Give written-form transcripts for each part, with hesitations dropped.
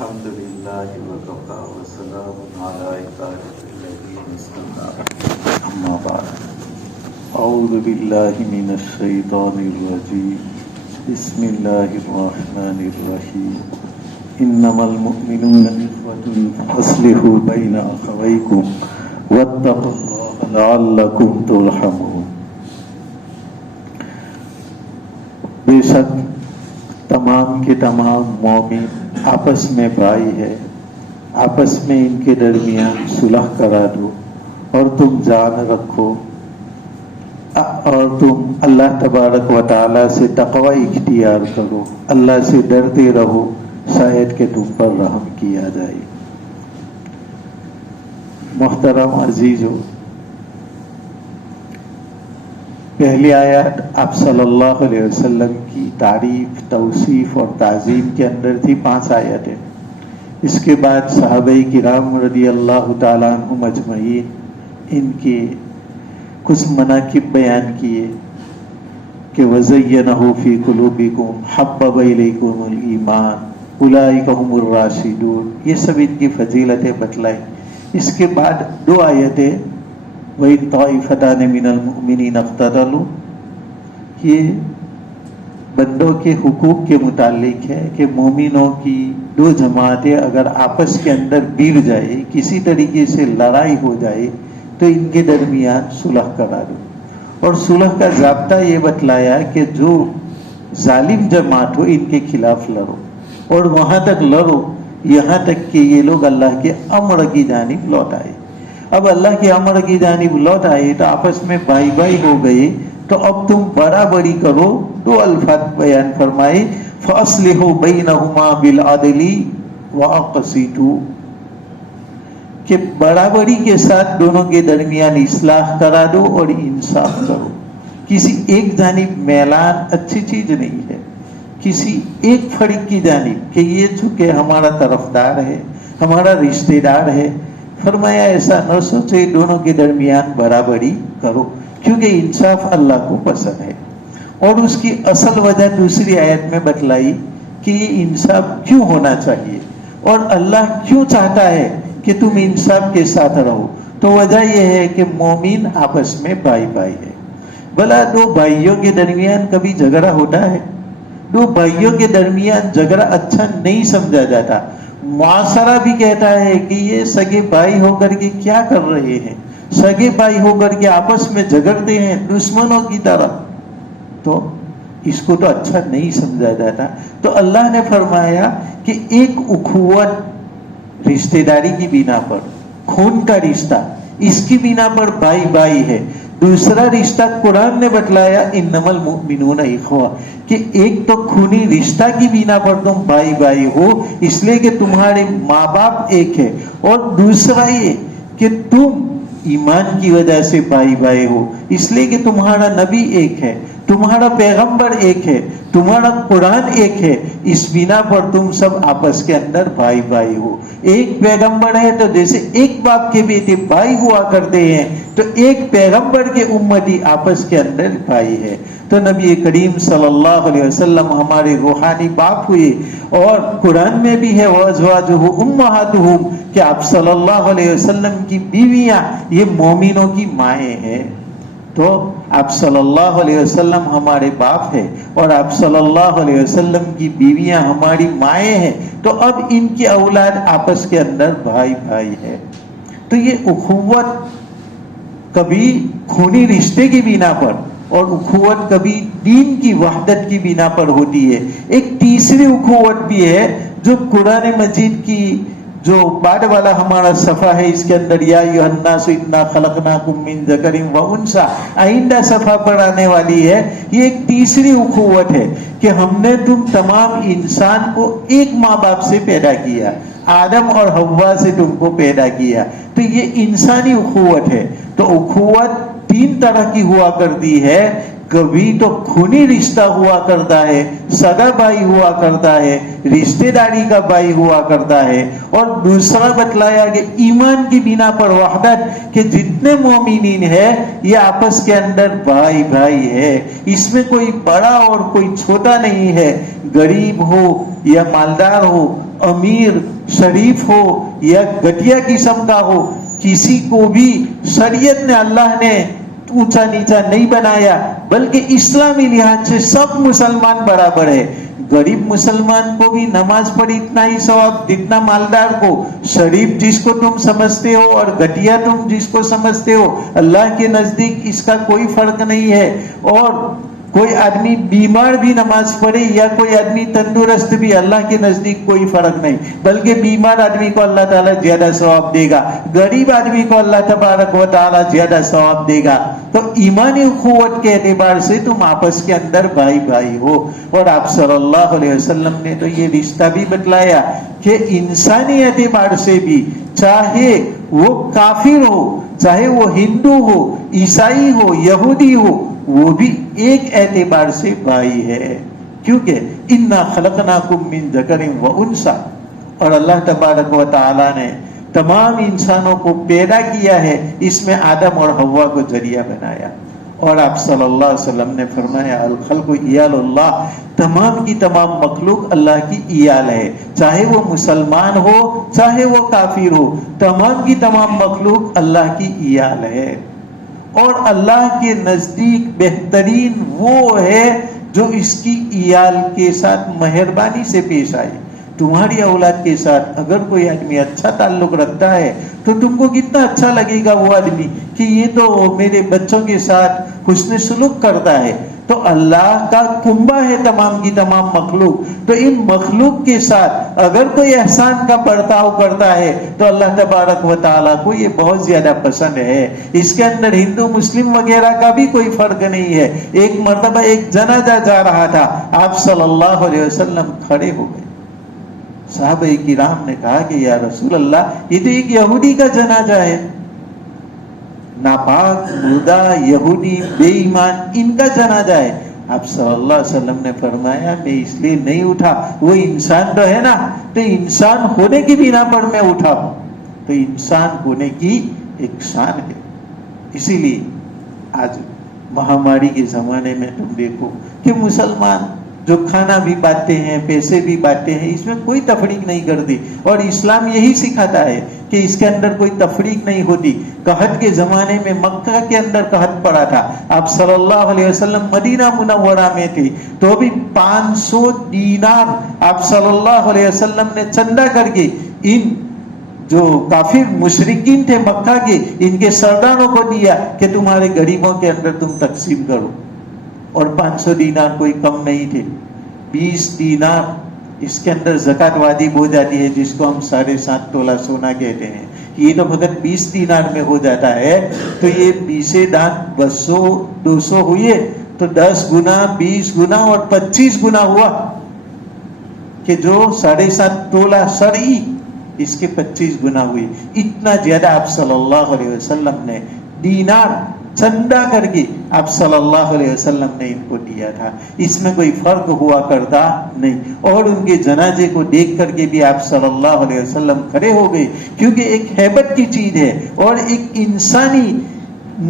الحمد لله وكفى وسلام على عباده الذين اصطفى أما بعد أعوذ بالله من الشيطان الرجيم بسم الله الرحمن الرحيم إنما المؤمنون إخوة فأصلحوا بين أخويكم واتقوا الله لعلكم ترحمون. بے شک تمام کے تمام مومن آپس میں بھائی ہے، آپس میں ان کے درمیان صلح کرا دو اور تم جان رکھو اور تم اللہ تبارک و تعالیٰ سے تقوی اختیار کرو، اللہ سے ڈرتے رہو، شاید کہ تم پر رحم کیا جائے. محترم عزیزو، پہلی آیات آپ صلی اللہ علیہ وسلم کی تعریف، توصیف اور تعظیم کے اندر تھی. 5 آیتیں. اس کے بعد صحابہ کرام رضی اللہ تعالیٰ عنہم اجمعین ان کے کچھ مناقب بیان کیے کہ وَزَيَّنَهُ فِي قُلُوبِكُمْ حَبَّبَ إِلَيْكُمُ الْإِيمَانَ أُولَٰئِكَ هُمُ الرَّاشِدُونَ. یہ سب ان کی فضیلتیں بتلائیں. اس کے بعد 2 آیتیں وَإِن طَائِفَتَانِ مِنَ الْمُؤْمِنِينَ اقْتَتَلُوا، یہ بندوں کے حقوق کے متعلق ہے کہ مومنوں کی 2 جماعتیں اگر آپس کے اندر بھیڑ جائے، کسی طریقے سے لڑائی ہو جائے تو ان کے درمیان صلح کرا دو. اور صلح کا ضابطہ یہ بتلایا کہ جو ظالم جماعت ہو ان کے خلاف لڑو، اور وہاں تک لڑو یہاں تک کہ یہ لوگ اللہ کے امر کی جانب لوٹ آئے. اب اللہ کے امر کی جانب لوٹ آئے تو آپس میں بھائی بھائی ہو گئے، تو اب تم برابری کرو. 2 الفاظ بیان فرمائے فَأَصْلِحُوا بَيْنَهُمَا بِالْعَدْلِ وَأَقْسِطُوا، کہ برابری کے ساتھ دونوں کے درمیان اصلاح کرا دو اور انصاف کرو. کسی ایک جانب میلان اچھی چیز نہیں ہے، کسی ایک فریق کی جانب کہ یہ چونکہ ہمارا طرفدار ہے، ہمارا رشتہ دار ہے. فرمایا ایسا نہ سوچے، دونوں کے درمیان برابری کرو، کیونکہ انصاف اللہ کو پسند ہے. اور اس کی اصل وجہ دوسری آیت میں بتلائی کہ یہ انصاف کیوں ہونا چاہیے اور اللہ کیوں چاہتا ہے کہ تم انصاف کے ساتھ رہو. تو وجہ یہ ہے کہ مومن آپس میں بھائی بھائی ہے. بھلا 2 بھائیوں کے درمیان کبھی جھگڑا ہوتا ہے؟ 2 بھائیوں کے درمیان جھگڑا اچھا نہیں سمجھا جاتا. معاشرہ بھی کہتا ہے کہ یہ سگے بھائی ہو کر کے کیا کر رہے ہیں، سگے بھائی ہو کر کے آپس میں جھگڑتے ہیں دشمنوں کی طرح، تو اس کو تو اچھا نہیں سمجھا جاتا. تو اللہ نے فرمایا کہ ایک اخوت رشتہ داری کی بنا پر، خون کا رشتہ، اس کی بنا پر بھائی بھائی ہے. دوسرا رشتہ قرآن نے بتلایا انما المؤمنون اخوہ، کہ ایک تو خونی رشتہ کی بنا پر تم بھائی بھائی ہو اس لیے کہ تمہارے ماں باپ ایک ہے، اور دوسرا یہ کہ تم ایمان کی وجہ سے بھائی بھائی ہو اس لیے کہ تمہارا نبی ایک ہے، تمہارا پیغمبر ایک ہے، تمہارا قرآن ایک ہے. اس بنا پر تم سب آپس کے اندر بھائی بھائی ہو. ایک پیغمبر ہے تو جیسے ایک باپ کے بیٹے بھائی ہوا کرتے ہیں تو ایک پیغمبر کے امتی آپس کے اندر بھائی ہے. تو نبی کریم صلی اللہ علیہ وسلم ہمارے روحانی باپ ہوئے، اور قرآن میں بھی ہے وَأَزْوَاجُهُ أُمَّهَاتُهُمْ کہ آپ صلی اللہ علیہ وسلم کی بیویاں یہ مومنوں کی مائیں ہیں. تو آپ صلی اللہ علیہ وسلم ہمارے باپ ہیں اور آپ صلی اللہ علیہ وسلم کی بیویاں ہماری مائیں ہیں. تو اب ان کی اولاد آپس کے اندر بھائی بھائی ہے. تو یہ اخوت کبھی خونی رشتے کی بنا پر اور اخوت کبھی دین کی وحدت کی بنا پر ہوتی ہے. ایک تیسری اخوت بھی ہے جو قرآن مجید کی جو بعد والا ہمارا صفحہ ہے اس کے اندر یا ایھا الناس انا خلقناکم من ذکر و انثی، آئندہ صفحہ پر آنے والی ہے. یہ ایک تیسری اخوت ہے کہ ہم نے تم تمام انسان کو ایک ماں باپ سے پیدا کیا، آدم اور حوا سے تم کو پیدا کیا. تو یہ انسانی اخوت ہے. تو اخوت 3 طرح کی ہوا کرتی ہے. کبھی تو خونی رشتہ ہوا کرتا ہے، سگا بھائی ہوا کرتا ہے، رشتے داری کا بھائی ہوا کرتا ہے، اور دوسرا بتلایا کہ ایمان کی بنا پر وحدت، کہ جتنے مومنین ہیں یہ آپس کے اندر بھائی بھائی ہے، اس میں کوئی بڑا اور کوئی چھوٹا نہیں ہے، غریب ہو یا مالدار ہو، امیر شریف ہو یا گٹیا قسم کا ہو، کسی کو بھی شریعت نے، اللہ نے اونچا نیچا نہیں بنایا، بلکہ اسلامی لحاظ سے سب مسلمان برابر ہے۔ غریب مسلمان کو بھی نماز پڑھی اتنا ہی ثواب جتنا مالدار کو، شریف جس کو تم سمجھتے ہو اور گٹیا تم جس کو سمجھتے ہو، اللہ کے نزدیک اس کا کوئی فرق نہیں ہے۔ اور کوئی آدمی بیمار بھی نماز پڑھے یا کوئی آدمی تندرست بھی، اللہ کے نزدیک کوئی فرق نہیں، بلکہ بیمار آدمی کو اللہ تعالیٰ زیادہ ثواب دے گا، غریب آدمی کو اللہ تبارک و تعالیٰ زیادہ ثواب دے گا۔ تو ایمانی اخوت کے اعتبار سے تم آپس کے اندر بھائی بھائی ہو۔ اور آپ صلی اللہ علیہ وسلم نے تو یہ رشتہ بھی بتلایا کہ انسانی اعتبار سے بھی، چاہے وہ کافر ہو، چاہے وہ ہندو ہو، عیسائی ہو، یہودی ہو، وہ بھی ایک اعتبار سے بھائی ہے، کیونکہ انا خلقناکم من ذکر و انثی، اور اللہ تبارک و تعالی نے تمام انسانوں کو پیدا کیا ہے، اس میں آدم اور حوا کو ذریعہ بنایا۔ اور آپ صلی اللہ علیہ وسلم نے فرمایا الخلق عیال اللہ، تمام کی تمام مخلوق اللہ کی عیال ہے، چاہے وہ مسلمان ہو چاہے وہ کافر ہو، تمام کی تمام مخلوق اللہ کی عیال ہے۔ اور اللہ کے نزدیک بہترین وہ ہے جو اس کی عیال کے ساتھ مہربانی سے پیش آئے۔ تمہاری اولاد کے ساتھ اگر کوئی آدمی اچھا تعلق رکھتا ہے تو تم کو کتنا اچھا لگے گا وہ آدمی، کہ یہ تو میرے بچوں کے ساتھ حسن سلوک کرتا ہے۔ تو اللہ کا کنبہ ہے تمام کی تمام مخلوق، تو ان مخلوق کے ساتھ اگر کوئی احسان کا برتاؤ کرتا ہے تو اللہ تبارک و تعالیٰ کو یہ بہت زیادہ پسند ہے۔ اس کے اندر ہندو مسلم وغیرہ کا بھی کوئی فرق نہیں ہے۔ ایک مرتبہ ایک جنازہ جا رہا تھا، آپ صلی اللہ علیہ وسلم کھڑے ہو گئے، صحابہ کرام نے کہا کہ یا رسول اللہ، یہ تو ایک یہودی کا جنازہ ہے، ناپاک مردہ یہودی بے ایمان، ان کا جنازہ ہے۔ آپ صلی اللہ علیہ وسلم نے فرمایا میں اس لیے نہیں اٹھا، وہ انسان تو ہے نا، تو انسان ہونے کی بنا پر میں اٹھا ہوں، تو انسان ہونے کی ایک شان ہے۔ اسی لیے آج مہاماری کے زمانے میں تم دیکھو کہ مسلمان جو کھانا بھی بانٹتے ہیں، پیسے بھی بانٹتے ہیں، اس میں کوئی تفریق نہیں کرتی، اور اسلام یہی سکھاتا ہے کہ اس کے اندر کوئی تفریق نہیں ہوتی۔ قحط کے زمانے میں مکہ کے اندر قحط پڑا تھا، آپ صلی اللہ علیہ وسلم مدینہ منورہ میں تھے، تو بھی 500 دینار آپ صلی اللہ علیہ وسلم نے چندہ کر کے ان جو کافر مشرکین تھے مکہ کے، ان کے سرداروں کو دیا کہ تمہارے غریبوں کے اندر تم تقسیم کرو۔ اور 500 دینار کوئی کم نہیں تھے، 20 دینار اس کے اندر زکوٰۃ واجب ہو جاتی ہے، جس کو ہم 7.5 تولہ سونا کہتے ہیں۔ یہ تو فقط 20 دینار میں ہو جاتا ہے، تو یہ 20 دان 200 200 ہوئے تو 10 گنا 20 گنا اور 25 گنا ہوا، کہ جو 7.5 تولہ شرعی، اس کے 25 گنا ہوئی۔ اتنا زیادہ آپ صلی اللہ علیہ وسلم نے دینار چندہ کر کے آپ صلی اللہ علیہ وسلم نے ان کو دیا تھا، اس میں کوئی فرق ہوا کرتا نہیں۔ اور ان کے جنازے کو دیکھ کر کے بھی آپ صلی اللہ علیہ وسلم کھڑے ہو گئے، کیونکہ ایک ہیبت کی چیز ہے اور ایک انسانی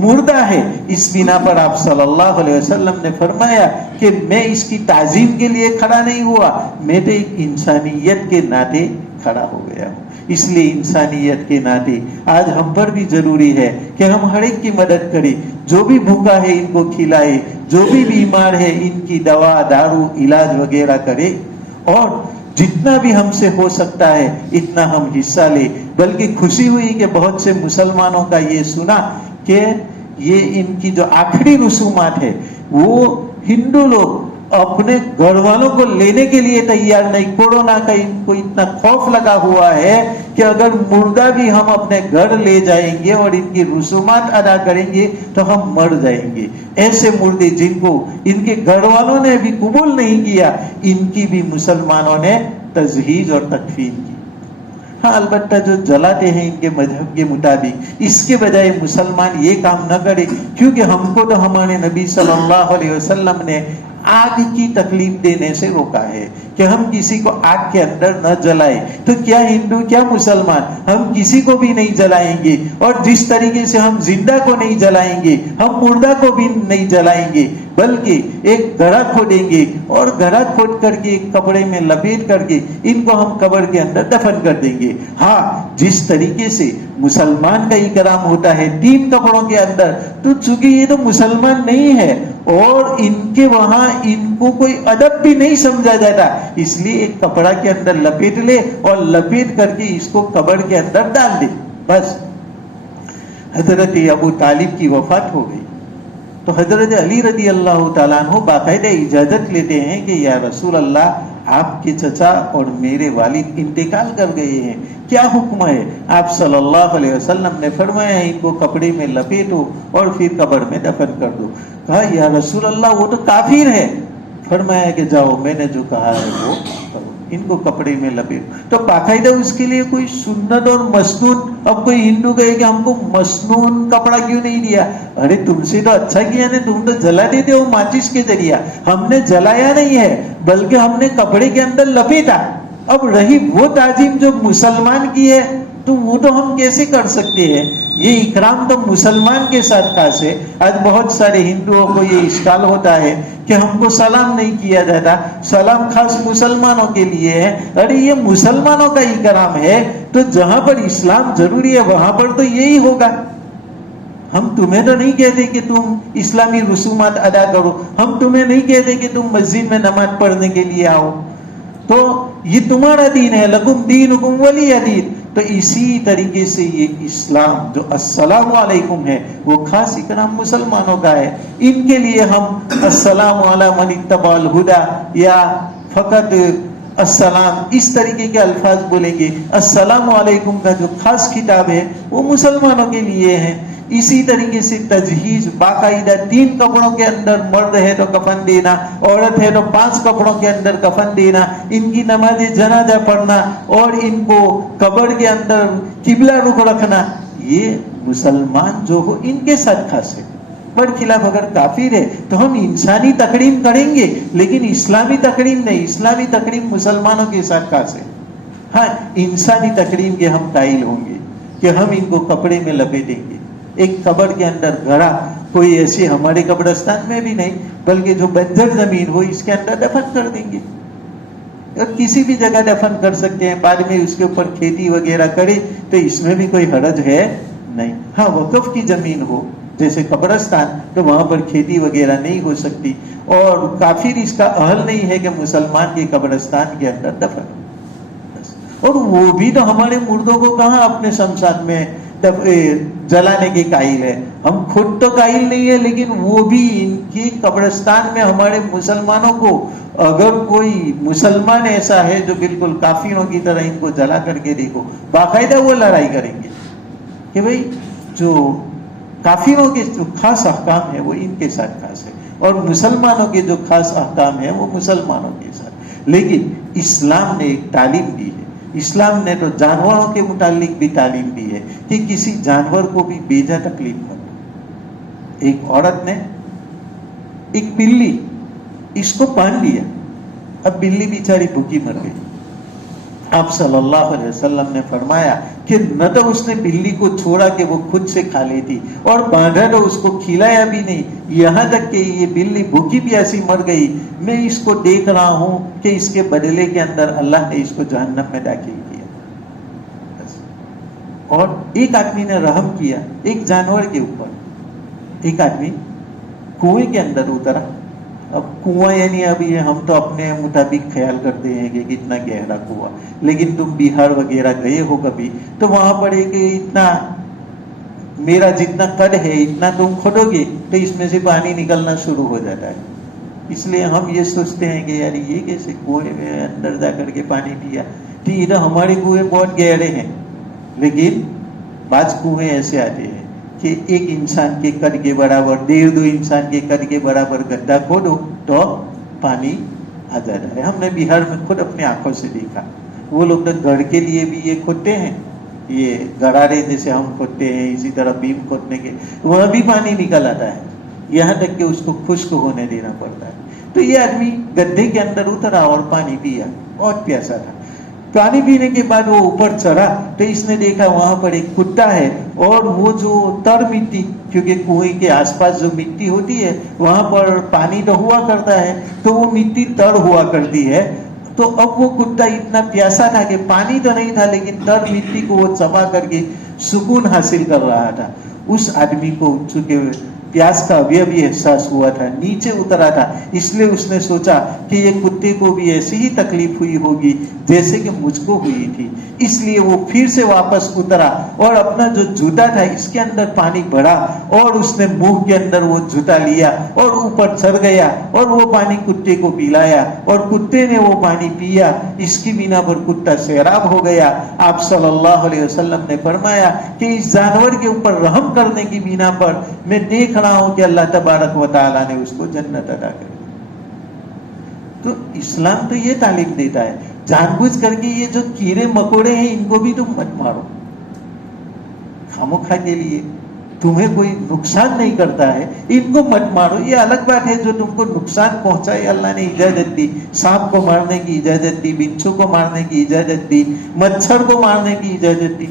مردہ ہے، اس بنا پر آپ صلی اللہ علیہ وسلم نے فرمایا کہ میں اس کی تعظیم کے لیے کھڑا نہیں ہوا، میں تو ایک انسانیت کے ناطے کھڑا ہو گیا ہوں۔ اس لیے انسانیت کے ناطے آج ہم پر بھی ضروری ہے کہ ہم ہر ایک کی مدد کریں، جو بھی بھوکا ہے ان کو کھلائے، جو بھی بیمار ہے ان کی دوا دارو علاج وغیرہ کرے، اور جتنا بھی ہم سے ہو سکتا ہے اتنا ہم حصہ لیں۔ بلکہ خوشی ہوئی کہ بہت سے مسلمانوں کا یہ سنا کہ یہ ان کی جو آخری رسومات ہے وہ ہندو لوگ اپنے گھر والوں کو لینے کے لیے تیار نہیں۔ کورونا کا ان کو اتنا خوف لگا ہوا ہے کہ اگر مردہ بھی ہم اپنے گھر لے جائیں گے اور ان کی رسومات ادا کریں گے تو ہم مر جائیں گے۔ ایسے مردے جن کو ان کے گھر والوں نے بھی قبول نہیں کیا، ان کی بھی مسلمانوں نے تجہیز اور تکفین کی۔ ہاں البتہ جو جلاتے ہیں ان کے مذہب کے مطابق، اس کے بجائے مسلمان یہ کام نہ کرے، کیونکہ ہم کو تو ہمارے نبی صلی اللہ علیہ وسلم نے آگ کی تکلیف دینے سے روکا ہے کہ ہم کسی کو آگ کے اندر نہ جلائیں. تو کیا ہندو کیا مسلمان، ہم کسی کو بھی نہیں جلائیں گے. اور جس طریقے سے ہم زندہ کو نہیں جلائیں گے، ہم مردہ کو بھی نہیں جلائیں گے، بلکہ ایک گڑھا کھودیں گے اور گڑھا کھود کر کے ایک کپڑے میں لپیٹ کر کے ان کو ہم قبر کے اندر دفن کر دیں گے. ہاں جس طریقے سے مسلمان کا اکرام ہوتا ہے 3 کپڑوں کے اندر، تو چونکہ یہ تو مسلمان نہیں ہے اور ان کے وہاں ان کو کوئی ادب بھی نہیں سمجھا جاتا، اس لیے ایک کپڑا کے اندر لپیٹ لے اور لپیٹ کر کے اس کو قبر کے اندر ڈال دے بس. حضرت ابو طالب کی وفات ہو گئی تو حضرت علی رضی اللہ تعالیٰ عنہ باقاعدہ اجازت لیتے ہیں کہ یا رسول اللہ آپ کے چچا اور میرے والد انتقال کر گئے ہیں، کیا حکم ہے؟ آپ صلی اللہ علیہ وسلم نے فرمایا ان کو کپڑے میں لپیٹو اور پھر قبر میں دفن کر دو. کہا یا رسول اللہ وہ تو کافر ہے. فرمایا کہ جاؤ میں نے جو کہا ہے وہ کرو، ان کو کپڑے میں لپیٹو. تو باقاعدہ اس کے لیے کوئی سنت اور مسنون. اب کوئی ہندو کہے کہ ہم کو مسنون کپڑا کیوں نہیں دیا؟ ارے تم سے تو اچھا کیا نے، تم تو جلا دیتے ہو ماچس کے ذریعہ، ہم نے جلایا نہیں ہے بلکہ ہم نے کپڑے کے اندر لپیٹا. اب رہی وہ تعظیم جو مسلمان کی ہے تو وہ تو ہم کیسے کر سکتے ہیں؟ یہ اکرام تو مسلمان کے ساتھ خاص ہے. آج بہت سارے ہندوؤں کو یہ اشکال ہوتا ہے کہ ہم کو سلام نہیں کیا جاتا، سلام خاص مسلمانوں کے لیے ہے. ارے یہ مسلمانوں کا اکرام ہے تو جہاں پر اسلام ضروری ہے وہاں پر تو یہی ہوگا. ہم تمہیں تو نہیں کہتے کہ تم اسلامی رسومات ادا کرو، ہم تمہیں نہیں کہتے کہ تم مسجد میں نماز پڑھنے کے لیے آؤ، تو یہ تمہارا دین ہے، لکم دینکم ولی دین. تو اسی طریقے سے یہ اسلام جو السلام علیکم ہے وہ خاص اکرام مسلمانوں کا ہے. ان کے لیے ہم السلام علی من اتبع الہدی یا فقط السلام اس طریقے کے الفاظ بولیں گے. السلام علیکم کا جو خاص خطاب ہے وہ مسلمانوں کے لیے ہے. اسی طریقے سے تجہیز باقاعدہ 3 کپڑوں کے اندر، مرد ہے تو کفن دینا، عورت ہے تو 5 کپڑوں کے اندر کفن دینا، ان کی نماز جنازہ پڑھنا اور ان کو قبر کے اندر قبلہ رخ رکھنا، یہ مسلمان جو ہو ان کے ساتھ خاص ہے. برخلاف اگر کافر ہے تو ہم انسانی تکریم کریں گے لیکن اسلامی تکریم نہیں. اسلامی تکریم مسلمانوں کے ساتھ خاص ہے. ہاں انسانی تکریم کے ہم قائل ہوں گے کہ ہم ان کو کپڑے میں لپیٹیں گے، ایک قبر کے اندر گڑھا، کوئی ایسی ہمارے قبرستان میں بھی نہیں بلکہ جو بنجر زمین ہو اس کے اندر دفن کر دیں گے. اور کسی بھی جگہ دفن کر سکتے ہیں، بعد میں اس کے اوپر کھیتی وغیرہ کرے تو اس میں بھی کوئی حرج ہے نہیں. ہاں وقف کی زمین ہو جیسے قبرستان تو وہاں پر کھیتی وغیرہ نہیں ہو سکتی، اور کافر اس کا اہل نہیں ہے کہ مسلمان کے قبرستان کے اندر دفن. اور وہ بھی تو ہمارے مردوں کو کہاں اپنے شمشان میں جلانے کے قائل ہے. ہم خود تو قائل نہیں ہے لیکن وہ بھی ان کی قبرستان میں ہمارے مسلمانوں کو، اگر کوئی مسلمان ایسا ہے جو بالکل کافروں کی طرح ان کو جلا کر کے دیکھو، باقاعدہ وہ لڑائی کریں گے کہ بھئی جو کافروں کے جو خاص احکام ہیں وہ ان کے ساتھ خاص ہے اور مسلمانوں کے جو خاص احکام ہیں وہ مسلمانوں کے ساتھ. لیکن اسلام نے ایک تعلیم دی ہے. اسلام نے تو جانوروں کے متعلق بھی تعلیم دی ہے کہ کسی جانور کو بھی بیجا تکلیف نہ ہو. ایک عورت نے ایک بلی اس کو باندھ لیا، اب بلی بیچاری بھوکی مر گئی. آپ صلی اللہ علیہ وسلم نے فرمایا کہ نہ تو اس نے بلی کو چھوڑا کہ وہ خود سے کھا لیتی اور باندھا تو اس کو کھلایا بھی نہیں، یہاں تک کہ یہ بلی بھوکی پیاسی مر گئی. میں اس کو دیکھ رہا ہوں کہ اس کے بدلے کے اندر اللہ نے اس کو جہنم میں داخل کیا. اور ایک آدمی نے رحم کیا ایک جانور کے اوپر. ایک آدمی کنویں کے اندر اترا. اب کنواں یعنی ابھی ہم تو اپنے مطابق خیال کرتے ہیں کہ کتنا گہرا کنواں، لیکن تم بہار وغیرہ گئے ہو کبھی تو وہاں پر ایک اتنا میرا جتنا قد ہے اتنا تم کھودو گے تو اس میں سے پانی نکلنا شروع ہو جاتا ہے. اس لیے ہم یہ سوچتے ہیں کہ یار یہ کیسے کنویں میں اندر جا کر کے پانی پیا. ٹھیک ہے ہمارے کنویں بہت گہرے ہیں لیکن بعض کنویں ایسے آتے ہیں کہ ایک انسان کے قد کے برابر، 1.5-2 انسان کے قد کے برابر گڈھا کھودو تو پانی آ جاتا ہے. ہم نے بہار میں خود اپنے آنکھوں سے دیکھا. وہ لوگ گڑھ کے لیے بھی یہ کھودتے ہیں، یہ گڑارے جیسے ہم کھودتے ہیں، اسی طرح بیم کھودنے کے وہاں بھی پانی نکل آتا ہے، یہاں تک کہ اس کو خشک ہونے دینا پڑتا ہے۔ تو یہ آدمی گڈھے کے اندر اترا اور پانی پیا، بہت پیاسا تھا۔ پانی پینے کے بعد وہ اوپر چڑھا تو اس نے دیکھا وہاں پر ایک کتا ہے، اور وہ جو تر مٹی، کیونکہ کنویں کے آس پاس جو مٹی ہوتی ہے وہاں پر پانی تو ہوا کرتا ہے، تو وہ مٹی تر ہوا کرتی ہے۔ تو اب وہ کتا اتنا پیاسا تھا کہ پانی تو نہیں تھا، لیکن تر مٹی کو وہ چبا کر کے سکون حاصل کر رہا تھا۔ اس آدمی کو چونکہ پیاس کا ابھی ابھی احساس ہوا تھا، نیچے اترا تھا، اس لیے اس نے سوچا کہ یہ کتے کو بھی ایسی ہی تکلیف ہوئی ہوگی جیسے کہ مجھ کو ہوئی تھی، اس لیے وہ پھر سے واپس اترا اور اپنا جو جوتا تھا اس کے اندر پانی بھرا اور اس نے منہ کے اندر وہ جوتا لیا اور اوپر چڑھ گیا اور وہ پانی کتے کو پلایا اور کتے نے وہ پانی پیا۔ اس کی بنا پر کتا سیراب ہو گیا۔ آپ صلی اللہ علیہ وسلم نے فرمایا کہ اس جانور کے اوپر رحم کرنے کی بنا پر میں دیکھ رہا ہوں کہ اللہ تبارک و تعالیٰ نے اس کو جنت عطا کری۔ تو اسلام تو یہ تعلیم دیتا ہے، جان بوجھ کر کے یہ جو کیڑے مکوڑے ہیں ان کو بھی تم مت مارو، خاموخواہ کے لیے تمہیں کوئی نقصان نہیں کرتا ہے ان کو مت مارو۔ یہ الگ بات ہے جو تم کو نقصان پہنچائے، اللہ نے اجازت دی، سانپ کو مارنے کی اجازت دی، بچھو کو مارنے کی اجازت دی، مچھر کو مارنے کی اجازت دی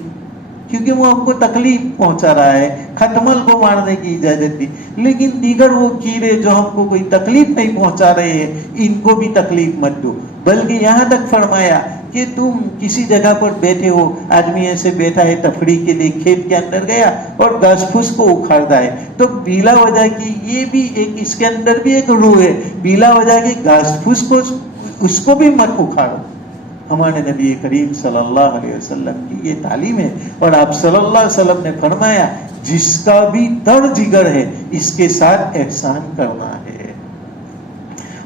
کیونکہ وہ ہم کو تکلیف پہنچا رہا ہے، کھٹمل کو مارنے کی اجازت دی، لیکن دیگر وہ کیڑے جو ہم کو کوئی تکلیف نہیں پہنچا رہے ہیں ان کو بھی تکلیف مت دو۔ بلکہ یہاں تک فرمایا کہ تم کسی جگہ پر بیٹھے ہو، آدمی ایسے بیٹھا ہے تفریح کے لیے، کھیت کے اندر گیا اور گھاس پھوس کو اکھاڑتا ہے، تو بلا وجہ کی یہ بھی ایک اس کے اندر بھی ایک روح ہے، بلا وجہ کی گھاس پھوس کو اس کو بھی مت اکھاڑو۔ ہمارے نبی کریم صلی اللہ علیہ وسلم کی یہ تعلیم ہے، اور آپ صلی اللہ علیہ وسلم نے فرمایا جس کا بھی تر جگر ہے اس کے ساتھ احسان کرنا ہے۔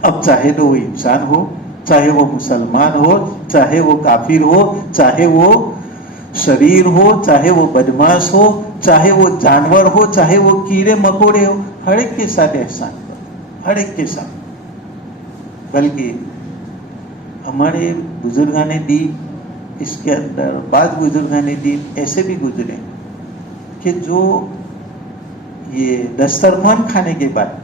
اب چاہے تو وہ انسان ہو، چاہے وہ مسلمان ہو، چاہے وہ کافر ہو، چاہے وہ شریر ہو، چاہے وہ بدماش ہو، چاہے وہ جانور ہو، چاہے وہ کیڑے مکوڑے ہو، ہر ایک کے ساتھ احسان کرو، ہر ایک کے ساتھ۔ بلکہ ہمارے بزرگان دین اس کے اندر بعض بزرگان دین ایسے بھی گزرے کہ جو یہ دسترخوان کھانے کے بعد،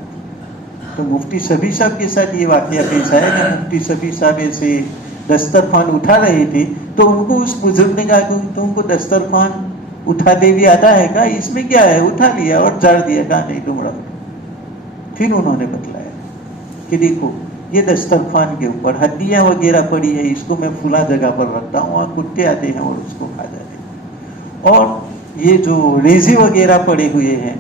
تو مفتی شفیع صاحب کے ساتھ یہ واقعہ پیش آیا کہ مفتی شفیع صاحب ایسے دسترخوان اٹھا رہے تھے تو ان کو اس بزرگ نے کہا کہ تم کو دسترخوان اٹھاتے بھی آتا ہے کہا؟ اس میں کیا ہے؟ اٹھا لیا اور جڑ دیا، کہا نہیں تم رکھو۔ پھر انہوں نے بتلایا کہ دیکھو یہ دسترخوان کے اوپر ہڈیاں وغیرہ پڑی ہے، اس کو میں فلاں جگہ پر رکھتا ہوں، وہاں کتے آتے ہیں اور اس کو کھا جاتے ہیں، اور یہ جو ریزے وغیرہ پڑے ہوئے ہیں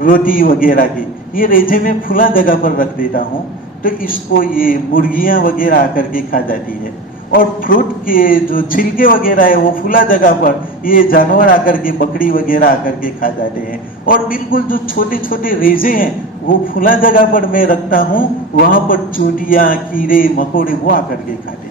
روٹی وغیرہ کی، یہ ریزے میں فلاں جگہ پر رکھ دیتا ہوں تو اس کو یہ مرغیاں وغیرہ آ کر کے کھا جاتی ہے، اور فروٹ کے جو چھلکے وغیرہ ہے وہ فلاں جگہ پر یہ جانور آ کر کے، بکری وغیرہ آ کر کے کھا جاتے ہیں، اور بالکل جو چھوٹے چھوٹے ریزے ہیں وہ فلاں جگہ پر میں رکھتا ہوں، وہاں پر چونٹیاں، کیڑے مکوڑے وہ آ کر کے کھاتے ہیں۔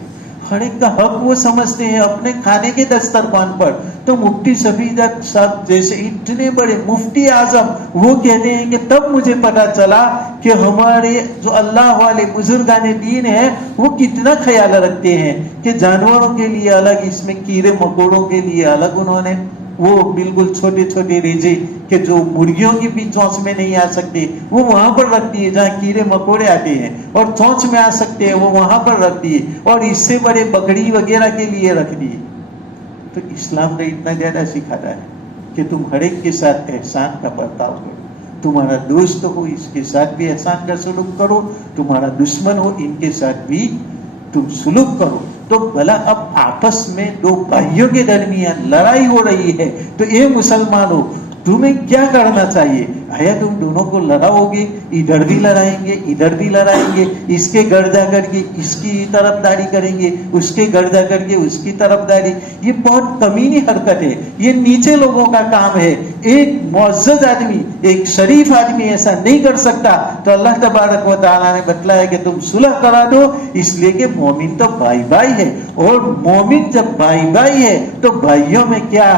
ہر ایک کا حق وہ سمجھتے ہیں اپنے کھانے کے دسترخوان پر۔ تو مفتی شفیع صاحب جیسے اتنے بڑے مفتی اعظم وہ کہتے ہیں کہ تب مجھے پتا چلا کہ ہمارے جو اللہ والے بزرگان دین ہیں وہ کتنا خیال رکھتے ہیں کہ جانوروں کے لیے الگ، اس میں کیڑے مکوڑوں کے لیے الگ انہوں نے وہ بالکل چھوٹے چھوٹے ریزے کہ جو مرغیوں کی بھی چونچ میں نہیں آ سکتے وہ وہاں پر رکھتی ہے، جہاں کیڑے مکوڑے آتے ہیں اور چونچ میں آ سکتے ہیں وہ وہاں پر رکھتی ہے، اور اس سے بڑے بکری وغیرہ کے لیے رکھتی ہے۔ تو اسلام نے اتنا زیادہ سکھاتا ہے کہ تم ہر ایک کے ساتھ احسان کا برتاؤ کرو، تمہارا دوست ہو اس کے ساتھ بھی احسان کا سلوک کرو، تمہارا دشمن ہو ان کے ساتھ بھی تم سلوک کرو۔ تو بھلا اب آپس میں دو بھائیوں کے درمیان لڑائی ہو رہی ہے تو اے مسلمان ہو تمہیں کیا کرنا چاہیے؟ آیا تم دونوں کو لڑاؤ گے، ادھر بھی لڑائیں گے ادھر بھی لڑائیں گے، اس کے گھر جا کر کے اس کی طرف داری کریں گے، اس کے گھر جا کر کے اس کی طرف داری؟ یہ بہت کمینی حرکت ہے، یہ نیچے لوگوں کا کام ہے۔ ایک معزز آدمی، ایک شریف آدمی ایسا نہیں کر سکتا، تو اللہ تبارک و تعالیٰ نے بتلایا کہ تم صلح کرا دو، اس لیے کہ مومن تو بھائی بھائی ہے، اور مومن جب بھائی بھائی ہے تو بھائیوں میں کیا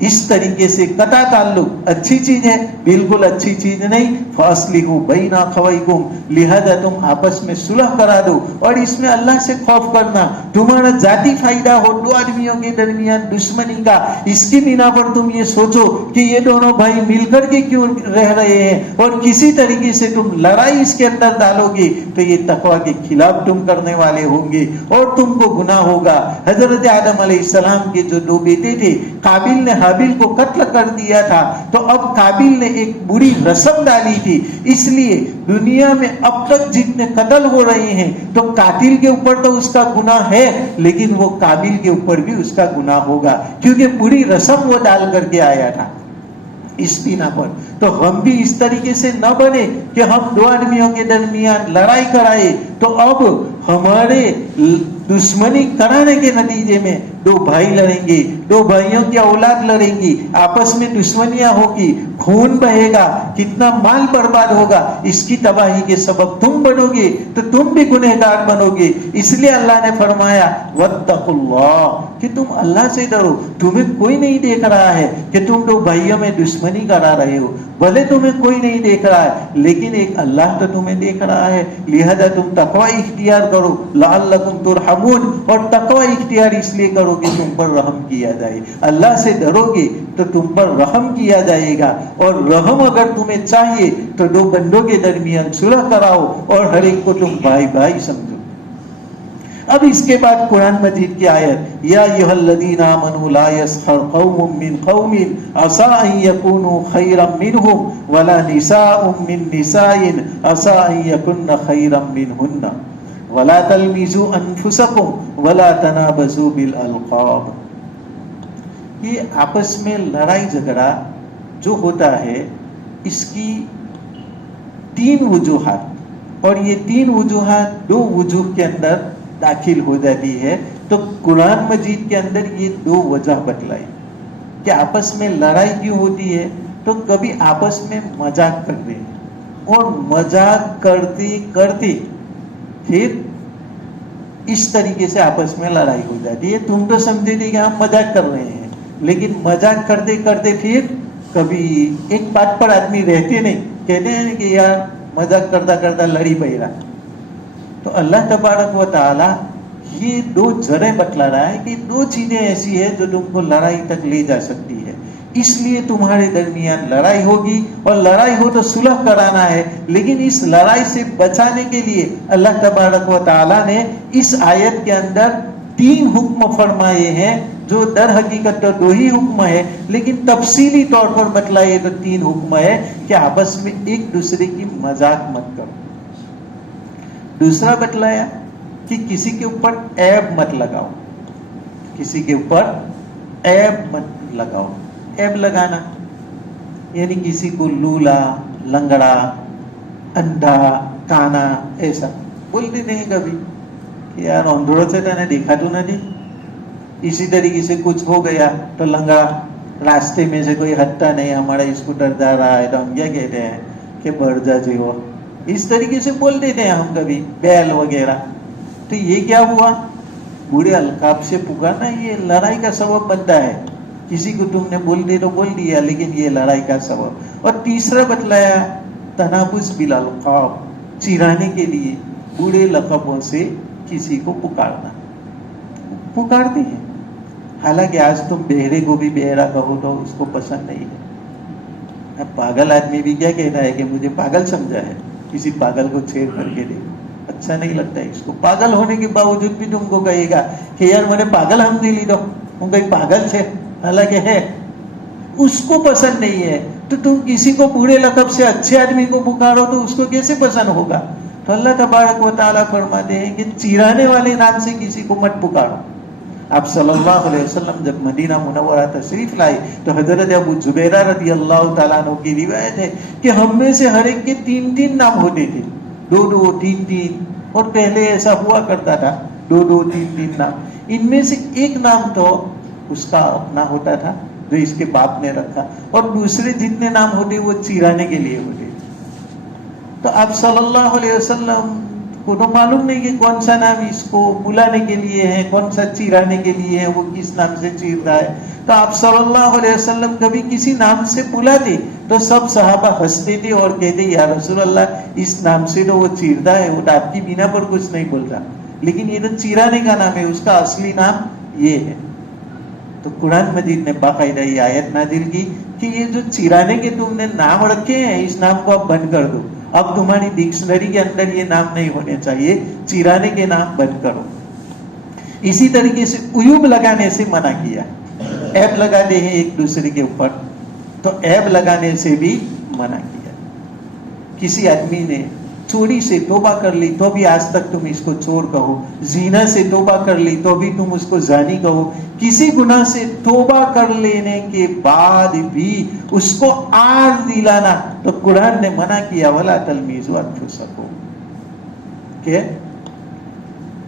اس طریقے سے قطع تعلق اچھی چیز ہے؟ بالکل اچھی چیز نہیں. فاصلحوا بین اخویکم، لہذا تم آپس میں صلح کرا دو، اور اس میں اللہ سے خوف کرنا. تمہارا ذاتی فائدہ ہو دو آدمیوں کے درمیان دشمنی کا، اس کی بنا پر تم یہ سوچو کہ یہ دونوں بھائی مل کر کے کیوں رہ رہے ہیں، اور کسی طریقے سے تم لڑائی اس کے اندر ڈالو گے تو یہ تقوی کے خلاف تم کرنے والے ہوں گے اور تم کو گناہ ہوگا. حضرت آدم علیہ السلام کے جو دو بیٹے تھے، قابیل نے حابیل کو قتل کر دیا تھا، تو اب قابیل نے ایک بری رسم ڈالی تھی. اس لیے دنیا میں اب تک جتنے قتل ہو رہے ہیں تو قاتل کے اوپر تو اس کا گناہ ہے، لیکن وہ قابیل کے اوپر بھی اس کا گناہ ہوگا، کیونکہ بری رسم وہ ڈال کر کے آیا تھا. اس بنا پر تو ہم بھی اس طریقے سے نہ بنے کہ ہم دو آدمیوں کے درمیان لڑائی کرائے، تو اب ہمارے دشمنی کرانے کے نتیجے میں دو بھائی لڑیں گے، دو بھائیوں کی اولاد لڑیں گی، آپس میں دشمنیاں ہوگی، خون بہے گا، کتنا مال برباد ہوگا. اس کی تباہی کے سبب تم بنو گے تو تم بھی گنہگار بنو گے. اس لیے اللہ نے فرمایا واتقوا اللہ، کہ تم اللہ سے ڈرو. تمہیں کوئی نہیں دیکھ رہا ہے کہ تم دو بھائیوں میں دشمنی کرا رہے ہو، بھلے تمہیں کوئی نہیں دیکھ رہا ہے لیکن ایک اللہ تو تمہیں دیکھ رہا ہے. لہذا تم تقوی اختیار کرو لعلکم ترحمون، اور تقوی اختیار اس لیے کرو کہ تم پر رحم کیا جائے. اللہ سے ڈرو گے تو تم پر رحم کیا جائے گا، اور رحم اگر تمہیں چاہیے تو دو بندوں کے درمیان صلح کراؤ اور ہر ایک کو تم بھائی بھائی سمجھو. اب اس کے بعد قرآن مجید کی آیت یا ایھا الذین آمنوا لا یسخر قوم من قوم عسى ان یکونوا خیرا منهم ولا نساء من نساء عسى ان یکن خیرا منهن ولا تلمزوا انفسکم ولا تنابزوا بالالقاب. یہ آپس میں لڑائی جھگڑا جو ہوتا ہے اس کی تین وجوہات، اور یہ تین وجوہات دو وجوہ کے اندر داخل ہو جاتی ہے. تو قرآن مجید کے اندر یہ دو وجہ بتلائی کہ آپس میں لڑائی کیوں ہوتی ہے. تو کبھی آپس میں مذاق کرتے ہیں، اور مذاق کرتے کرتے پھر اس طریقے سے آپس میں لڑائی ہو جاتی ہے. تم تو سمجھے تھے کہ ہم مذاق کر رہے ہیں، لیکن مذاق کرتے کرتے پھر کبھی ایک بات پر آدمی رہتے نہیں، کہتے ہیں کہ یار مذاق کرتا کرتا لڑی پڑ رہا. تو اللہ تبارک و تعالی یہ دو ذرے بتلا رہا ہے کہ دو چیزیں ایسی ہیں جو تم کو لڑائی تک لے جا سکتی ہے. اس لیے تمہارے درمیان لڑائی ہوگی، اور لڑائی ہو تو صلح کرانا ہے. لیکن اس لڑائی سے بچانے کے لیے اللہ تبارک و تعالی نے اس آیت کے اندر تین حکم فرمائے ہیں، جو در حقیقت تو دو ہی حکم ہے لیکن تفصیلی طور پر بتلائے تو تین حکم ہے کہ آپس میں ایک دوسرے کی مذاق مت کرو. دوسرا بتلایا کہ کسی کے اوپر عیب مت لگاؤ، کسی کے اوپر عیب مت لگاؤ. عیب لگانا یعنی کسی کو لولا، لنگڑا، اندھا، کانا ایسا بولتے نہیں کبھی کہ یار اندھڑوں سے تو نے دیکھا تو نہیں. اسی طریقے سے کچھ ہو گیا تو لنگڑا، راستے میں سے کوئی ہٹتا نہیں، ہمارا اسکوٹر جا رہا ہے تو ہم کیا کہتے ہیں کہ بڑھ جا جی وہ، اس طریقے سے بول دیتے ہیں ہم کبھی، بیل وغیرہ. تو یہ کیا ہوا؟ برے القاب سے پکارنا یہ لڑائی کا سبب بنتا ہے. کسی کو تم نے بول دے تو بول دیا، لیکن یہ لڑائی کا سبب. اور تیسرا بتلایا تنابز بالالقاب، چرانے کے لیے برے لقبوں سے کسی کو پکارنا. پکارتے ہیں، حالانکہ آج تم بہرے کو بھی بہرا کہو تو اس کو پسند نہیں ہے. اب پاگل آدمی بھی کیا کہتا ہے کہ مجھے پاگل سمجھا ہے. کسی پاگل کو چھیڑ کر کے دیکھو، اچھا نہیں لگتا ہے اس کو. پاگل ہونے کے باوجود بھی تم کو کہے گا کہ یار میں نے پاگل ہم دے لی دو، تم کہیں پاگل تھے، حالانکہ ہے. اس کو پسند نہیں ہے. تو تم کسی کو برے لقب سے اچھے آدمی کو پکارو تو اس کو کیسے پسند ہوگا؟ تو اللہ تبارک و تعالیٰ فرماتے ہیں کہ چرانے والے نام سے کسی کو مت پکارو. آپ صلی اللہ علیہ وسلم جب مدینہ منورہ تشریف لائے تو حضرت ابو زبیرہ رضی اللہ تعالیٰ عنہ کی روایت ہے کہ ہم میں سے ہر ایک کے 3 نام ہوتے تھے، 2 3. اور پہلے ایسا ہوا کرتا تھا 2 3 نام. ان میں سے ایک نام تو اس کا اپنا ہوتا تھا جو اس کے باپ نے رکھا، اور دوسرے جتنے نام ہوتے وہ چرانے کے لیے ہوتے. تو آپ صلی اللہ علیہ وسلم کو تو معلوم نہیں کہ کون سا نام اس کو بلانے کے لیے ہے، کون سا چرانے کے لیے ہے، وہ کس نام سے چیر رہا ہے. تو آپ صلی اللہ علیہ وسلم کبھی کسی نام سے بلاتے تو سب صحابہ ہنستے تھے اور کہتے یا رسول اللہ اس نام سے تو وہ چیرتا ہے، وہ آپ کی بنا پر کچھ نہیں بولتا، لیکن یہ تو چیرانے کا نام ہے، اس کا اصلی نام یہ ہے۔ تو قرآن مجید نے باقاعدہ یہ آیت نازل کی کہ یہ جو چیرانے کے تم نے نام رکھے ہیں اس نام کو اب بند کر دو، اب تمہاری ڈکشنری کے اندر یہ نام نہیں ہونے چاہیے، چیرانے کے نام بند کرو۔ اسی طریقے سے عیوب لگانے سے منع کیا، عیب لگاتے ہیں ایک دوسرے کے اوپر، تو عیب لگانے سے بھی منع کیا۔ کسی آدمی نے چوری سے توبہ کر لی تو بھی آج تک تم اس کو چور کہو، زنا سے توبہ کر لی تو بھی تم اس کو زانی کہو، کسی گناہ سے توبہ کر لینے کے بعد بھی اس کو آر دلانا، تو قرآن نے منع کیا وَلَا تَلْمِزُوا أَنفُسَكُمْ، کہ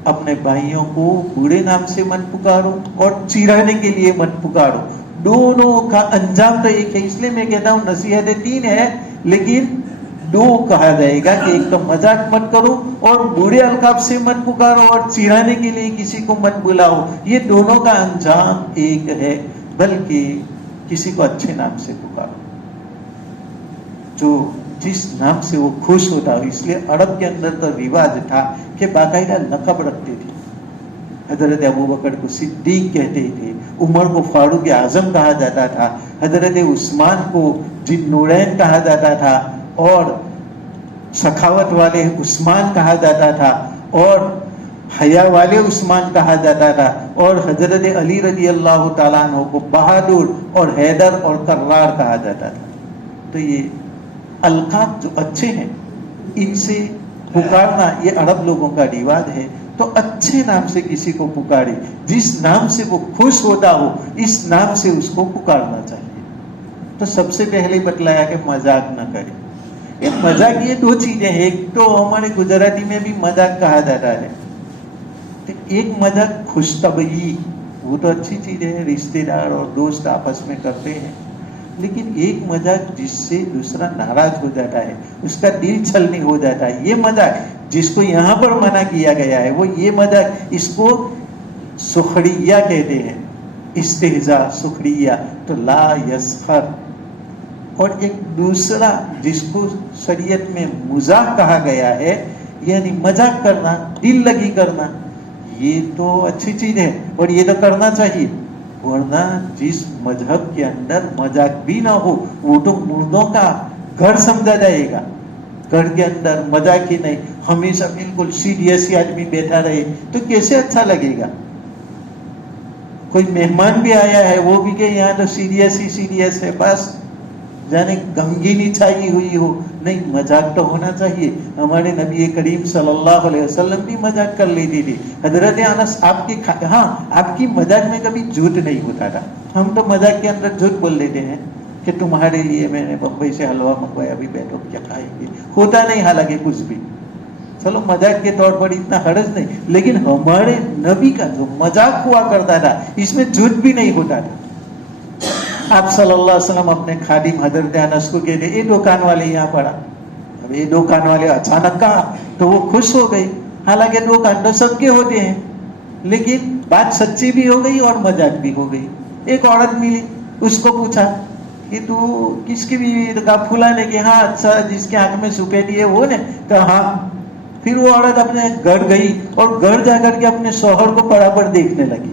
اپنے بھائیوں کو برے نام سے مت پکارو اور چیرانے کے لیے مت پکارو، دونوں کا انجام تو ایک ہے۔ اس لیے میں کہتا ہوں نصیحتیں تین ہے لیکن دو کہا جائے گا کہ ایک تو مذاق مت کرو اور برے القاب سے مت پکارو اور چیرانے کے لیے کسی کو مت بلاؤ، یہ دونوں کا انجام ایک ہے، بلکہ کسی کو اچھے نام سے پکارو جو جس نام سے وہ خوش ہوتا ہو۔ اس لیے عرب کے اندر تو رواج تھا کہ باقاعدہ لقب رکھتے تھے، حضرت ابوبکر کو صدیق کہتے تھے، عمر کو فاروق اعظم کہا جاتا تھا، حضرت عثمان کو ذی نورین کہا جاتا تھا، اور سخاوت والے عثمان کہا جاتا تھا، اور حیا والے عثمان کہا جاتا تھا، اور حضرت علی رضی اللہ تعالیٰ عنہ کو بہادر اور حیدر اور کرار کہا جاتا تھا۔ تو یہ القاب جو اچھے ہیں ان سے پکارنا یہ عرب لوگوں کا رواج ہے، تو اچھے نام سے کسی کو پکارے، جس نام سے وہ خوش ہوتا ہو اس نام سے اس کو پکارنا چاہیے۔ تو سب سے پہلے بتلایا کہ مذاق نہ کرے۔ یہ مذاق یہ دو چیزیں ہیں، ایک تو ہمارے گجراتی میں بھی مذاق کہا جاتا ہے، ایک مذاق خوش طبعی، وہ تو اچھی چیز ہے، رشتے دار اور دوست آپس میں کرتے ہیں، لیکن ایک مذاق جس سے دوسرا ناراض ہو جاتا ہے، اس کا دل چھلنی ہو جاتا ہے، یہ مذاق جس کو یہاں پر منع کیا گیا ہے وہ یہ مذاق، اس کو سخریہ کہتے ہیں، استہزاء سخریہ، تو لا یسخر۔ اور ایک دوسرا جس کو شریعت میں مزاح کہا گیا ہے، یعنی مذاق کرنا، دل لگی کرنا، یہ تو اچھی چیز ہے اور یہ تو کرنا چاہیے، ورنہ جس مذہب کے اندر مذاق بھی نہ ہو وہ تو مردوں کا گھر سمجھا جائے گا، گھر کے اندر مذاق ہی نہیں، ہمیشہ بالکل سیریس ہی آدمی بیٹھا رہے تو کیسے اچھا لگے گا؟ کوئی مہمان بھی آیا ہے وہ بھی کہ یہاں تو سیریس ہی سیریس ہے، بس جانے غمگینی چھائی ہوئی ہو، نہیں، مذاق تو ہونا چاہیے۔ ہمارے نبی کریم صلی اللہ علیہ وسلم بھی مذاق کر لیتی تھی۔ حضرت انس آپ کی مذاق میں کبھی جھوٹ نہیں ہوتا تھا، ہم تو مذاق کے اندر جھوٹ بول دیتے ہیں کہ تمہارے لیے میں نے بمبئی سے حلوہ منگوایا، ابھی بیٹھو کیا کھائیں گے، ہوتا نہیں حالانکہ کچھ بھی، چلو مذاق کے طور پر اتنا حرج نہیں، لیکن ہمارے نبی کا جو مذاق ہوا کرتا تھا اس میں جھوٹ بھی نہیں ہوتا تھا۔ آپ صلی اللہ علیہ وسلم اپنے خادم حضرت انس کو کہتے اے دکان والے یہاں پڑا، اب یہ دکان والے اچانک کہا تو وہ خوش ہو گئی، حالانکہ دکان تو سب کے ہوتے ہیں، لیکن بات سچی بھی ہو گئی اور مذاق بھی ہو گئی۔ ایک عورت ملی، اس کو پوچھا کہ تو کس کی بیوی؟ کہا فلاں نے، کہ ہاں اچھا جس کے آنکھ میں سفیدی ہے وہ نے؟ کہا ہاں۔ پھر وہ عورت اپنے گھر گئی اور گھر جا کر کے اپنے شوہر کو برابر دیکھنے لگی،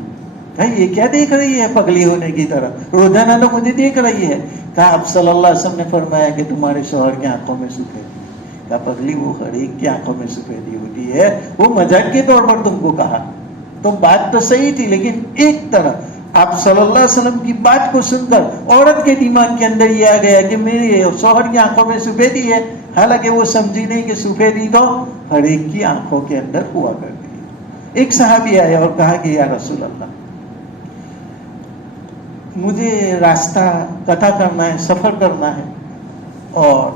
بھائی یہ کیا دیکھ رہی ہے پگلی ہونے کی طرح، روزانہ تو مجھے دیکھ رہی ہے۔ کہا آپ صلی اللہ علیہ وسلم نے فرمایا کہ تمہارے شوہر کی آنکھوں میں سفیدی ہے۔ کہا پگلی وہ ہر ایک کی آنکھوں میں سفیدی ہوتی ہے، وہ مذاق کے طور پر تم کو کہا، تو بات تو صحیح تھی، لیکن ایک طرح آپ صلی اللہ علیہ وسلم کی بات کو سن کر عورت کے دماغ کے اندر یہ آ گیا کہ میرے شوہر کی آنکھوں میں سفیدی ہے، حالانکہ وہ سمجھی نہیں کہ سفیدی تو ہر ایک کی آنکھوں کے اندر ہوا کرتی ہے۔ ایک صحابی آیا اور کہا کہ یا رسول اللہ، مجھے راستہ قطع کرنا ہے، سفر کرنا ہے، اور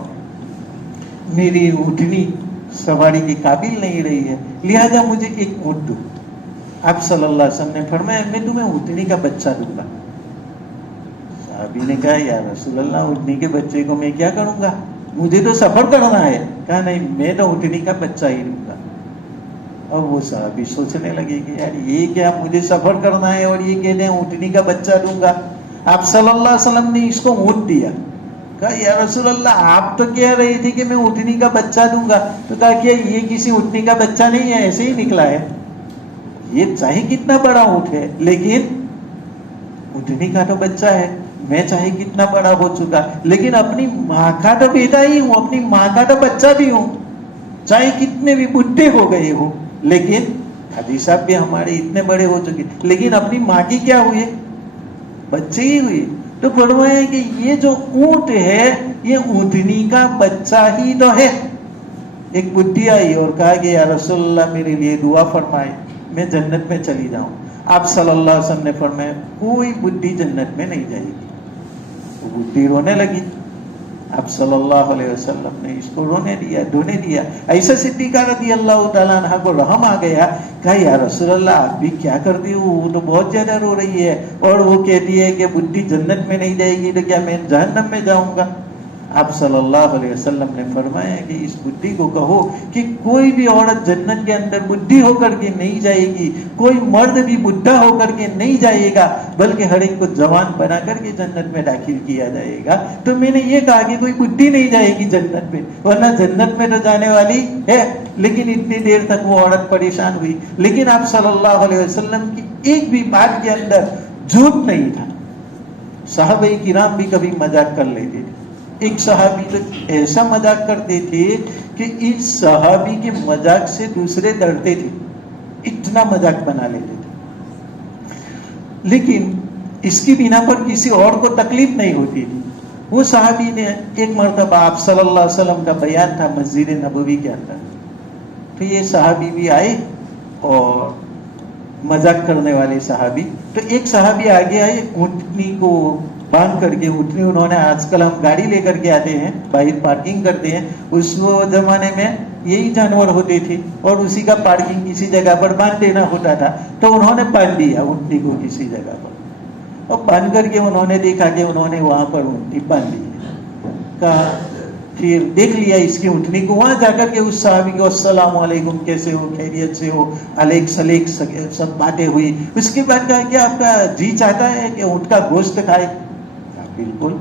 میری اونٹنی سواری کی قابل نہیں رہی ہے، لہذا مجھے ایک اونٹ دو۔ آپ صلی اللہ علیہ وسلم نے فرمایا میں تمہیں اونٹنی کا بچہ دوں گا۔ صحابی نے کہا یا رسول اللہ، اونٹنی کے بچے کو میں کیا کروں گا، مجھے تو سفر کرنا ہے۔ کہا نہیں، میں تو اونٹنی کا بچہ ہی دوں گا۔ اور وہ صحابی سوچنے لگے کہ یار یہ کیا، مجھے سفر کرنا ہے اور یہ کہتے ہیں اونٹنی کا بچہ دوں گا۔ آپ صلی اللہ علیہ وسلم نے اس کو اونٹ دیا. کہا یا رسول اللہ آپ تو کہہ رہی تھی کہ میں اونٹنی کا بچہ دوں گا. تو کہا کہ یہ کسی اونٹنی کا بچہ نہیں ہے, ایسے ہی نکلا ہے. یہ چاہے کتنا بڑا اونٹ ہے لیکن اونٹنی کا تو بچہ ہے. میں چاہے کتنا بڑا ہو چکا لیکن اپنی ماں کا تو بیٹا ہی ہوں, اپنی ماں کا تو بچہ بھی ہوں. چاہے کتنے بھی بڈھے ہو گئے ہو, لیکن حاجی صاحب بھی ہمارے اتنے بڑے ہو چکے, لیکن اپنی ماں کی کیا ہوئے, بچے ہی ہوئے. تو فرمایا کہ یہ جو اونٹ ہے یہ اونٹنی کا بچہ ہی تو ہے. ایک بڈھی آئی اور کہا کہ یا رسول اللہ میرے لیے دعا فرمائے, میں جنت میں چلی جاؤں. آپ صلی اللہ علیہ وسلم نے فرمایا کوئی بڈھی جنت میں نہیں جائے گی. وہ بڈھی رونے لگی. آپ صلی اللہ علیہ وسلم نے اس کو رونے دیا. ایسا صدیقہ رضی اللہ تعالیٰ عنہ کو رحم آ گیا. کہا یا رسول اللہ آپ بھی کیا کرتی ہو, وہ تو بہت زیادہ رو رہی ہے اور وہ کہتی ہے کہ بڈھی جنت میں نہیں جائے گی تو کیا میں جہنم میں جاؤں گا. آپ صلی اللہ علیہ وسلم نے فرمایا کہ اس بڈھی کو کہو کہ کوئی بھی عورت جنت کے اندر بڈھی ہو کر کے نہیں جائے گی, کوئی مرد بھی بڈھا ہو کر کے نہیں جائے گا, بلکہ ہر ایک کو جوان بنا کر کے جنت میں داخل کیا جائے گا. تو میں نے یہ کہا کہ کوئی بڈھی نہیں جائے گی جنت میں, ورنہ جنت میں تو جانے والی ہے. لیکن اتنی دیر تک وہ عورت پریشان ہوئی. لیکن آپ صلی اللہ علیہ وسلم کی ایک بھی بات کے اندر جھوٹ نہیں تھا. صحابہ کرام بھی کبھی مذاق کر لیتے تھے. ایک صحابی تو ایسا مذاق کرتے تھے کہ اس صحابی کے مذاق سے دوسرے ڈرتے تھے, اتنا مذاق بنا لیتے تھے. لیکن اس کی بنا پر کسی اور کو تکلیف نہیں ہوتی تھی. وہ صحابی نے ایک مرتبہ آپ صلی اللہ علیہ وسلم کا بیان تھا مسجد نبوی کے اندر, تو یہ صحابی بھی آئے اور مذاق کرنے والے صحابی. تو ایک صحابی آگے آئے, اونٹنی کو باندھ کر کے, اونٹنی انہوں نے, آج کل ہم گاڑی لے کر کے آتے ہیں, باہر پارکنگ کرتے ہیں, اس زمانے میں یہی جانور ہوتے تھے اور اسی کا پارکنگ کسی جگہ پر باندھ دینا ہوتا تھا. تو انہوں نے باندھ دیا اونٹنی کو کسی جگہ پر, اور باندھ کر کے انہوں نے دیکھا کہ انہوں نے وہاں پر اونٹنی باندھ دی. کہا پھر دیکھ لیا اس کی اونٹنی کو, وہاں جا کر کے اس صحابی کو السلام علیکم, کیسے ہو, خیریت سے ہو, علیک سلیک سب باتیں ہوئی. اس کے بعد کہا کہ آپ کا جی چاہتا ہے کہ اونٹ کا گوشت کھائے. بالکل,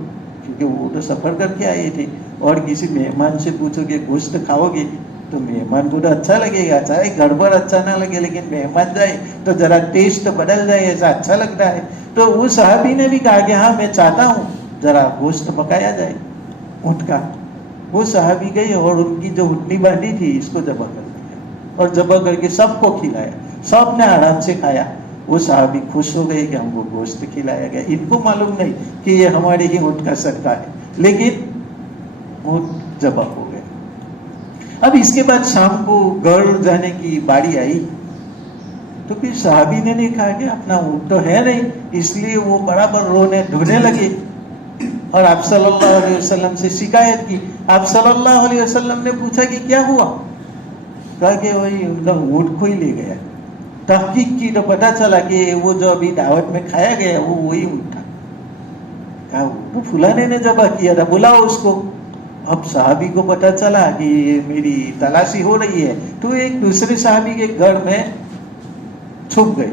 کیونکہ وہ تو سفر کر کے آئے تھے, اور کسی مہمان سے پوچھو کہ گوشت کھاؤ گے تو مہمان کو تو اچھا لگے گا, چاہے گھر پر اچھا نہ لگے لیکن مہمان جائے تو ذرا ٹیسٹ بدل جائے, ایسا اچھا لگتا ہے. تو وہ صحابی نے بھی کہا کہ ہاں میں چاہتا ہوں ذرا گوشت پکایا جائے اونٹ کا. وہ صحابی گئی اور ان کی جو اونٹنی باندھی تھی اس کو ذبح کر دیا, اور ذبح کر کے سب کو کھلایا. سب نے آرام سے کھایا. وہ صحابی خوش ہو گئے کہ ہم کو گوشت کھلایا گیا. ان کو معلوم نہیں کہ یہ ہمارے ہی اونٹ کا صدقہ ہے, لیکن اونٹ ذبح ہو گئے. اب اس کے بعد شام کو گھر جانے کی باری آئی, تو پھر صحابی نے دیکھا کہ اپنا اونٹ تو ہے نہیں, اس لیے وہ برابر رونے دھونے لگے اور آپ صلی اللہ علیہ وسلم سے شکایت کی. آپ صلی اللہ علیہ وسلم نے پوچھا کہ کیا ہوا. کہا کہ وہی ان کا اونٹ کوئی لے گیا. تحقیق کی تو پتا چلا کہ وہ جو ابھی دعوت میں کھایا گیا وہ وہی اونٹ تھا. کہا وہ فلانے نے ذبح کیا تھا, بلاؤ اس کو. اب صحابی کو پتا چلا کہ میری تلاشی ہو رہی ہے, تو ایک دوسرے صحابی کے گھر میں چھپ گئے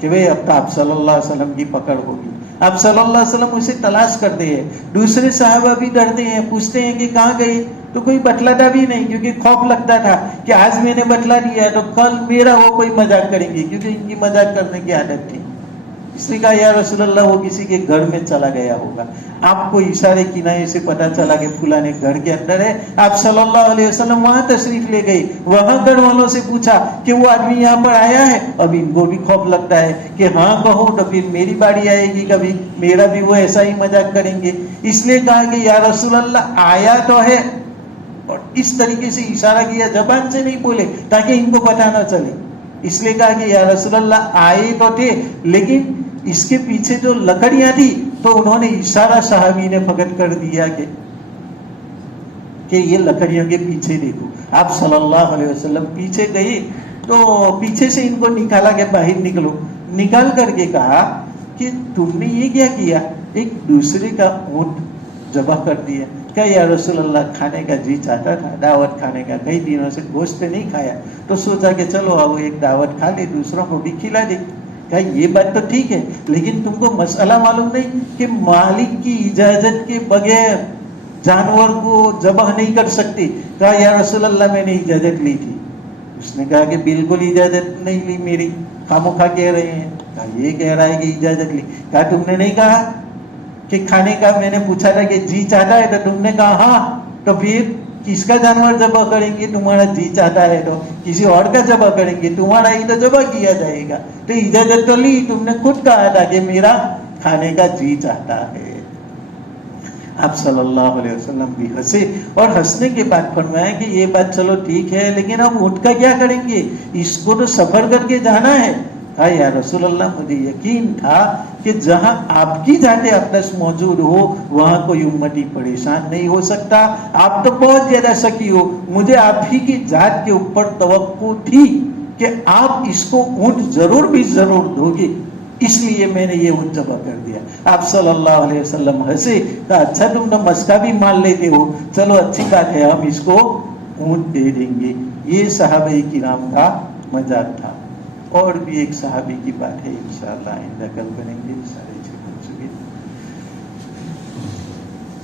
کہ بھئی اب تو آپ صلی اللہ علیہ وسلم کی پکڑ ہوگی. آپ صلی اللہ علیہ وسلم اسے تلاش کرتے ہیں. دوسرے صحابہ بھی ڈرتے ہیں, پوچھتے ہیں کہ کہاں گئی, تو کوئی بتلاتا بھی نہیں, کیونکہ خوف لگتا تھا کہ آج میں نے بتلا دیا تو کل میرا وہ کوئی مذاق کریں گے, کیونکہ ان کی مذاق کرنے کی عادت تھی. اس نے کہا یا رسول اللہ وہ کسی کے گھر میں چلا گیا ہوگا. آپ کو اشارے کنائے سے پتا چلا کہ فلانے گھر کے اندر ہے. آپ صلی اللہ علیہ وسلم وہاں تشریف لے گئے, وہاں گھر والوں سے پوچھا کہ وہ آدمی یہاں پر آیا ہے. اب ان کو بھی خوف لگتا ہے کہ ہاں کہوں تو پھر میری باری آئے گی, کبھی میرا بھی وہ ایسا ہی مذاق کریں گے. اس لیے کہا کہ یا رسول اللہ آیا تو ہے, اور اس طریقے سے اشارہ کیا, زبان سے نہیں بولے تاکہ ان کو پتہ نہ چلے. اس لیے کہا کہ یا رسول اللہ آئے تو تھے, لیکن اس کے پیچھے جو لکڑیاں تھی تو انہوں نے اشارہ صحابی نے فقط کر دیا کہ یہ لکڑیوں کے پیچھے دیکھو. آپ صلی اللہ علیہ وسلم پیچھے گئے تو پیچھے سے ان کو نکالا کہ باہر نکلو. نکال کر کے کہا کہ تم نے یہ کیا, ایک دوسرے کا اونٹ ذبح کر دیا. کیا یا رسول اللہ کھانے کا جی چاہتا تھا, دعوت کھانے کا, کئی دنوں سے گوشت نہیں کھایا, تو سوچا کہ چلو اب ایک دعوت کھا لے, دوسروں کو بھی کھلا دے. کہا یہ بات تو ٹھیک ہے، لیکن تم کو مسئلہ معلوم نہیں کہ مالک کی اجازت کے بغیر جانور کو ذبح نہیں کر سکتے؟ کہا یا رسول اللہ میں نے اجازت لی تھی۔ اس نے کہا کہ بالکل اجازت نہیں لی میری، خامخواہ کہہ رہے ہیں۔ کہا یہ کہہ رہا ہے کہ اجازت لی۔ کہا تم نے نہیں کہا کہ کھانے کا؟ میں نے پوچھا تھا کہ جی چاہتا ہے، تو تم نے کہا ہاں، تو پھر کس کا جانور ذبح کریں گے؟ تمہارا جی چاہتا ہے تو کسی اور کا ذبح کریں گے، تمہارا ہی تو ذبح کیا جائے گا۔ تو اجازت تو لی، تم نے خود کہا تھا کہ میرا کھانے کا جی چاہتا ہے۔ آپ صلی اللہ علیہ وسلم بھی ہنسے، اور ہنسنے کے بعد فرمایا کہ یہ بات چلو ٹھیک ہے، لیکن ہم اونٹ کا کیا کریں گے؟ اس کو تو سفر کر کے جانا ہے۔ کہا یا رسول اللہ مجھے یقین تھا کہ جہاں آپ کی ذات اقدس موجود ہو وہاں کوئی امتی پریشان نہیں ہو سکتا، آپ تو بہت زیادہ سکی ہو، مجھے آپ ہی کی ذات کے اوپر توقع تھی کہ آپ اس کو اونٹ ضرور بھی ضرور دو گے، اس لیے میں نے یہ اونٹ ذبح کر دیا۔ آپ صلی اللہ علیہ وسلم ہنسے، کہا اچھا تم تو مسکا بھی مان لیتے ہو، چلو اچھی بات ہے، ہم اس کو اونٹ دے دیں گے۔ یہ صحابہ کرام کا مزاج تھا۔ اور بھی ایک صحابی کی بات ہے، انشاءاللہ آئندہ کل کریں گے، 6:30 بج چکے۔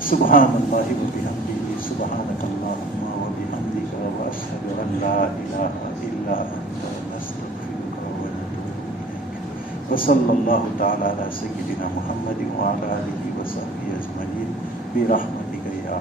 سبحان اللہ وبحمدہ، سبحانک اللہم وبحمدک، واشہد ان لا الہ الا انت، نستغفرک ونتوب الیک۔ وصلی اللہ تعالی علی سیدنا محمد وعلی آلہ وصحبہ اجمعین برحمتک یا